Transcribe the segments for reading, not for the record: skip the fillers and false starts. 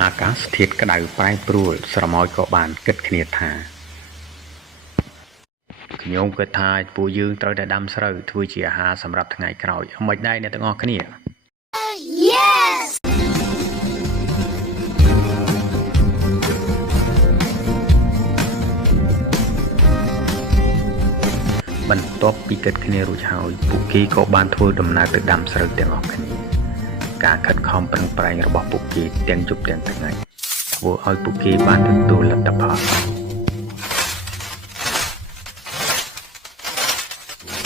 អាកាសធាតុក្តៅប្រែប្រួលស្រមោចក៏បានគិតគ្នាថាខ្ញុំគិតថាពួកយើងត្រូវតែដាំស្រូវធ្វើជាអាហារសម្រាប់ថ្ងៃក្រោយមិនដែរអ្នកទាំងអស់គ្នាបន្ទាប់ពីគិតគ្នារួចហើយពួកគេក៏បានធ្វើដំណើរទៅដាំស្រូវទាំងអស់គ្នាការខិតខំប្រឹងប្រែងរបស់ពួកគេទាំងយប់ទាំងថ្ងៃធ្វើឲ្យពួកគេបានទទួលលទ្ធផល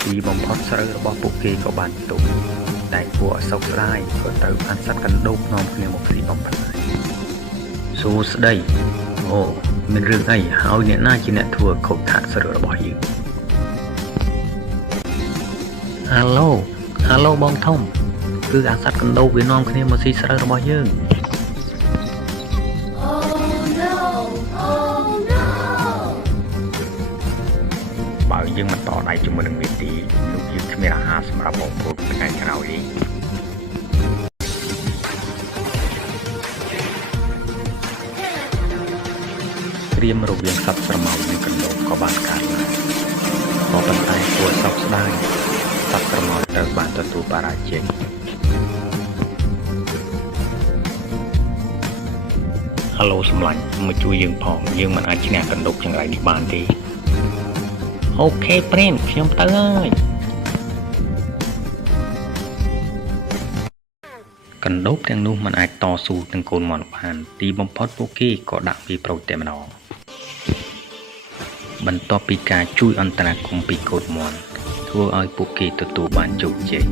ទីបំផុតស្រូវរបស់ពួកគេក៏បានទុំតែគួរឲ្យសោកស្ដាយក៏ត្រូវបានសត្វកណ្ដូបនាំគ្នាមកស៊ីបំផ្លាញសួស្ដីអូមានរឿងអីហើយអ្នកណាជាអ្នកធ្វើខូចខាតស្រូវរបស់យើងហាឡូបងធំគឺអាសត្វកណ្ដូបវានាំគ្នាមកស៊ីស្រូវរបស់យើងបើយើងមិនតដៃជាមួយនឹងវាទីនោះយើងគ្មានអាហារសម្រាប់បងប្អូនថ្ងៃក្រោយទេព្រាមរវាងសត្វស្រមោចនិងកណ្ដូបក៏បានកើតឡើងក៏ប៉ុន្តែគួរសោកស្ដាយសត្វស្រមោចត្រូវបានទទួលបរាជ័យហាឡូសម្លាញ់មកជួយយើងផងយើងមិនអាចឈ្នះកណ្ដូបចង្រៃនេះបានទេអូខេព្រាមខ្ញុំទៅហើយកណ្ដូបទាំងនោះមិនអាចតស៊ូនឹងកូនមាន់បានទីបំផុតពួកគេក៏ដាក់វាប្រូចតែម្ដងបន្ទាប់ពីការជួយអន្តរាគមន៍ពីកូនមាន់ធ្វើឲ្យពួកគេទទួលបានជោគជ័យ